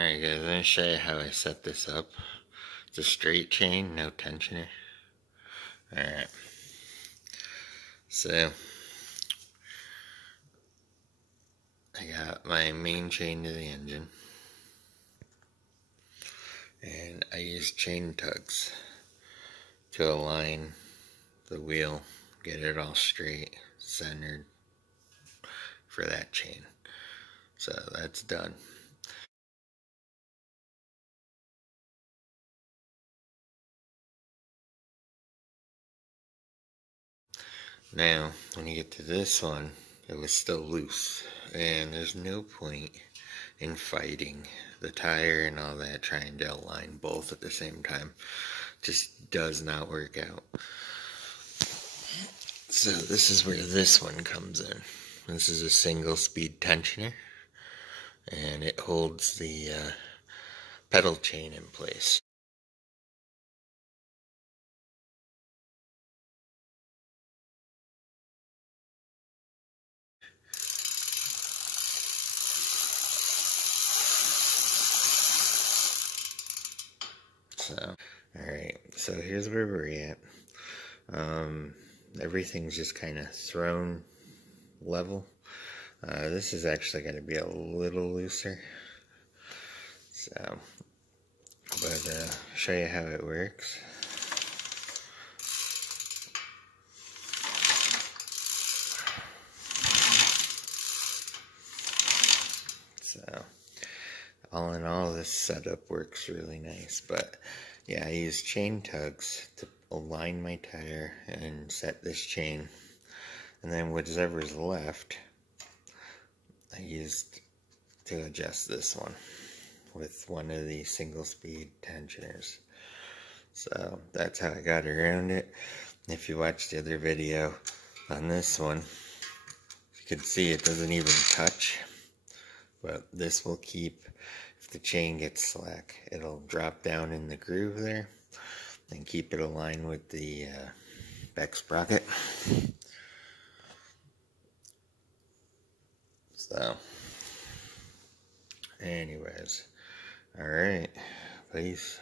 Alright guys, I'm going to show you how I set this up. It's a straight chain, no tensioner. Alright. So, I got my main chain to the engine. And I use chain tugs to align the wheel, get it all straight, centered for that chain. So that's done. Now, when you get to this one, it was still loose, and there's no point in fighting the tire and all that, trying to align both at the same time. Just does not work out. So this is where this one comes in. This is a single speed tensioner, and it holds the pedal chain in place. So, alright, so here's where we're at. Everything's just kind of thrown level. This is actually going to be a little looser. So, but show you how it works. So, all in all, this setup works really nice. But yeah, I use chain tugs to align my tire and set this chain. And then whatever's left, I used to adjust this one with one of the single speed tensioners. So that's how I got around it. If you watched the other video on this one, you can see it doesn't even touch. But this will keep, if the chain gets slack, it'll drop down in the groove there and keep it aligned with the back sprocket. So, anyways, alright, peace.